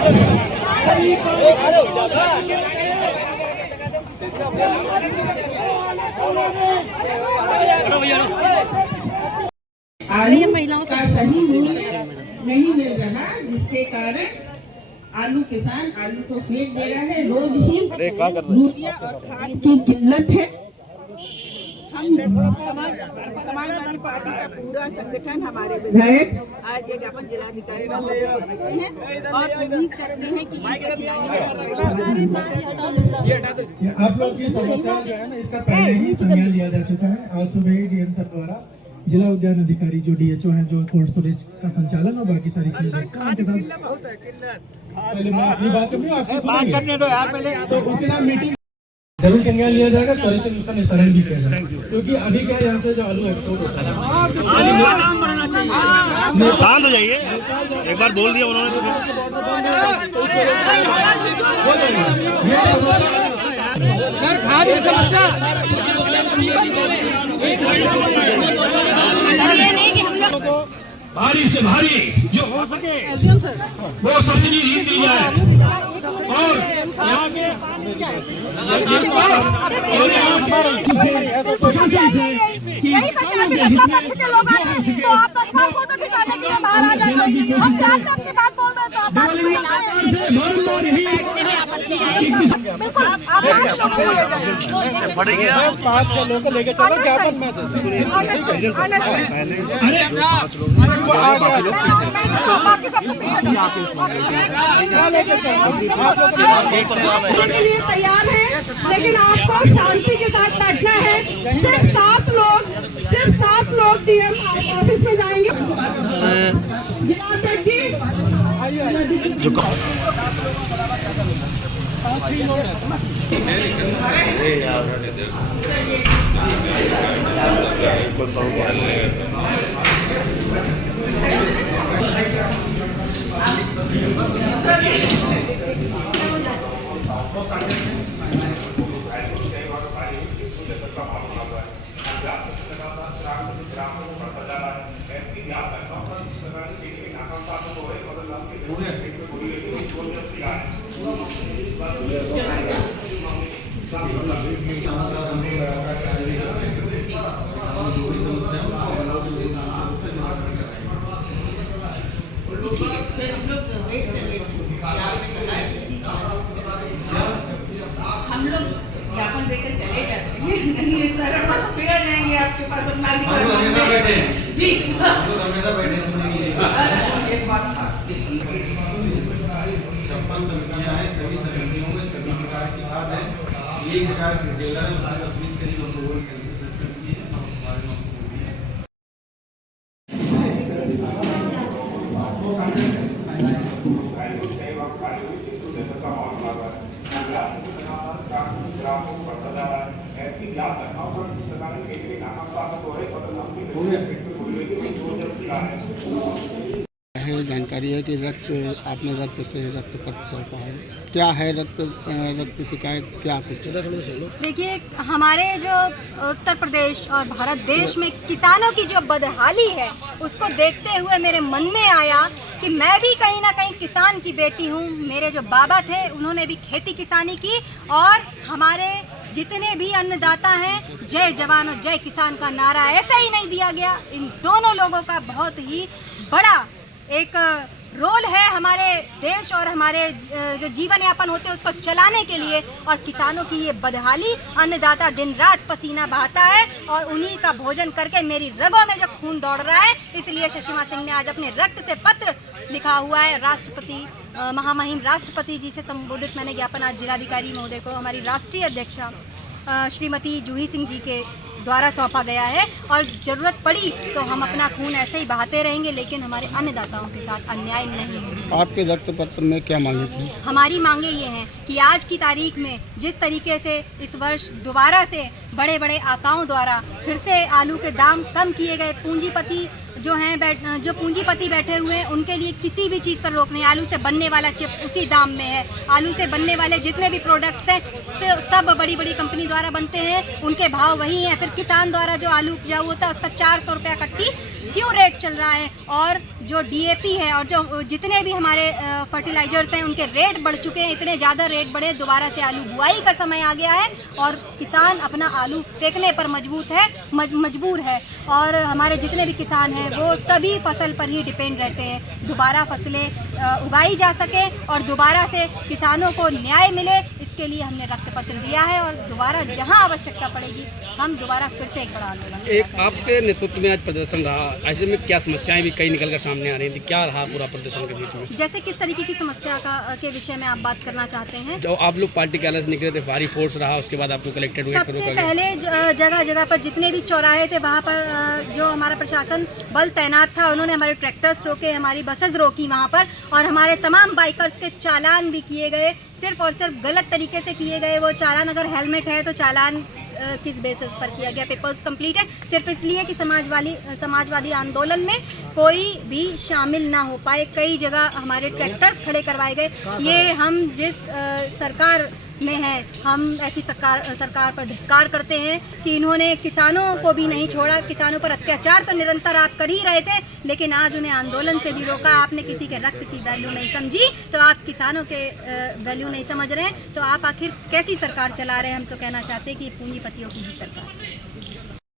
आलू का सही मूल्य नहीं मिल रहा, जिसके कारण आलू किसान आलू को फेंक दे रहा है। रोज ही यूरिया और खाद की किल्लत है। हम समाजवादी पार्टी का पूरा संगठन, हमारे विधायक आज ये ज्ञापन जिलाधिकारी महोदय को देते हैं और उम्मीद करते हैं कि आप लोग की समस्या जो है ना, इसका पहले ही संज्ञान लिया जा चुका है। आज सुबह ही डीएम सर द्वारा जिला उद्यान अधिकारी जो डीएचओ हैं, जो कोल्ड स्टोरेज का संचालन और बाकी सारी चीजें, पहले मैं अपनी बात करूँ, आपकी बात करने दो यार पहले, तो उसके साथ मीटिंग जरूर संज्ञान लिया जाएगा, त्वरित उसका निस्तारण भी किया जाएगा। क्योंकि अभी क्या है, यहाँ से जो आलू एक्सपोर्ट होता है, शांत हो जाइए, एक बार बोल दिया उन्होंने तो भारी से भारी जो हो सके वो सब्सिडी दी जाए और यहाँ के यही सरकार के 17 पक्ष के लोग आते हैं तो आप 10 बार फोटो खिंचाने के लिए बाहर आ जाते हैं। हम प्यार से आपकी बात बोल रहे हैं तो आप बात बिल्कुल आप 5-6 लोग को लेके चलो, ज्ञापन में के लिए तैयार है, लेकिन आपको शांति के साथ बैठना है। सिर्फ 7 लोग डीएम ऑफिस में जाएंगे। हम लोग ज्ञापन देकर चले जाते हैं, नहीं इस तरह फिर आ जाएंगे आपके पास अपना जी एक बात था, 56 समितियां हैं, सभी समितियों में सभी प्रकार की खाद है। 1000 रिटेलर है, उसमें 10-20 करीब हम लोगों ने कैंसर सिस्टम की है, हम उसके बारे में आपको बोलिए। जानकारी है कि आपने रक्त से रक्त पत्र सौंपा है, क्या है रक्त शिकायत, क्या कुछ? देखिए, हमारे जो उत्तर प्रदेश और भारत देश में किसानों की जो बदहाली है उसको देखते हुए मेरे मन में आया कि मैं भी कहीं ना कहीं किसान की बेटी हूँ। मेरे जो बाबा थे उन्होंने भी खेती किसानी की और हमारे जितने भी अन्नदाता हैं, जय जवान और जय किसान का नारा ऐसा ही नहीं दिया गया। इन दोनों लोगों का बहुत ही बड़ा एक रोल है हमारे देश और हमारे जो जीवन यापन होते हैं उसको चलाने के लिए। और किसानों की ये बदहाली, अन्नदाता दिन रात पसीना बहाता है और उन्हीं का भोजन करके मेरी रगों में जो खून दौड़ रहा है, इसलिए सुषमा सिंह ने आज अपने रक्त से पत्र लिखा हुआ है। राष्ट्रपति महामहिम राष्ट्रपति जी से संबोधित मैंने ज्ञापन आज जिलाधिकारी महोदय को हमारी राष्ट्रीय अध्यक्षा श्रीमती जूही सिंह जी के द्वारा सौंपा गया है। और ज़रूरत पड़ी तो हम अपना खून ऐसे ही बहाते रहेंगे, लेकिन हमारे अन्नदाताओं के साथ अन्याय नहीं होगा। आपके रक्त पत्र में क्या मांगे थे? हमारी मांगे ये हैं कि आज की तारीख में जिस तरीके से इस वर्ष दोबारा से बड़े बड़े आकाओं द्वारा फिर से आलू के दाम कम किए गए, पूंजीपति जो हैं जो पूंजीपति बैठे हुए हैं उनके लिए किसी भी चीज़ पर रोक नहीं। आलू से बनने वाला चिप्स उसी दाम में है, आलू से बनने वाले जितने भी प्रोडक्ट्स हैं सब बड़ी बड़ी कंपनी द्वारा बनते हैं, उनके भाव वही हैं। फिर किसान द्वारा जो आलू उपजाऊ होता है उसका 400 रुपया कट्टी क्यों रेट चल रहा है, और जो DAP है और जो जितने भी हमारे फर्टिलाइजर्स हैं उनके रेट बढ़ चुके हैं, इतने ज़्यादा रेट बढ़े, दोबारा से आलू बुआई का समय आ गया है और किसान अपना आलू फेंकने पर मजबूर है। और हमारे जितने भी किसान हैं वो सभी फसल पर ही डिपेंड रहते हैं, दोबारा फसलें उगाई जा सके और दोबारा से किसानों को न्याय मिले, इसके लिए हमने रक्त पत्र दिया है और दोबारा जहां आवश्यकता पड़ेगी हम दोबारा फिर से एक बड़ा आंदोलन। एक आपके नेतृत्व में आज प्रदर्शन रहा, ऐसे में क्या समस्याएं भी कई निकल कर सामने आ रही थी, क्या रहा पूरा प्रदर्शन के बीच में? जैसे किस तरीके की समस्या के विषय में आप बात करना चाहते हैं? जो आप लोग पार्टी कार्यालय से निकले थे, भारी फोर्स रहा, उसके बाद आपको कलेक्टेड सबसे पहले जगह जगह पर जितने भी चौराहे थे वहाँ पर जो हमारा प्रशासन बल तैनात था, उन्होंने हमारे ट्रैक्टर्स रोके, हमारी बसेस रोकी वहाँ पर, और हमारे तमाम बाइकर्स के चालान भी किए गए, सिर्फ और सिर्फ गलत तरीके से किए गए। वो चालान, अगर हेलमेट है तो चालान किस बेसिस पर किया गया, पेपर्स कंप्लीट है, सिर्फ इसलिए कि समाजवादी आंदोलन में कोई भी शामिल ना हो पाए। कई जगह हमारे ट्रैक्टर्स खड़े करवाए गए। ये हम जिस सरकार में है, हम ऐसी सरकार पर धिक्कार करते हैं कि इन्होंने किसानों को भी नहीं छोड़ा। किसानों पर अत्याचार तो निरंतर आप कर ही रहे थे, लेकिन आज उन्हें आंदोलन से भी रोका। आपने किसी के रक्त की वैल्यू नहीं समझी, तो आप किसानों के वैल्यू नहीं समझ रहे हैं, तो आप आखिर कैसी सरकार चला रहे हैं? हम तो कहना चाहते हैं कि पूंजीपतियों की ही सरकार।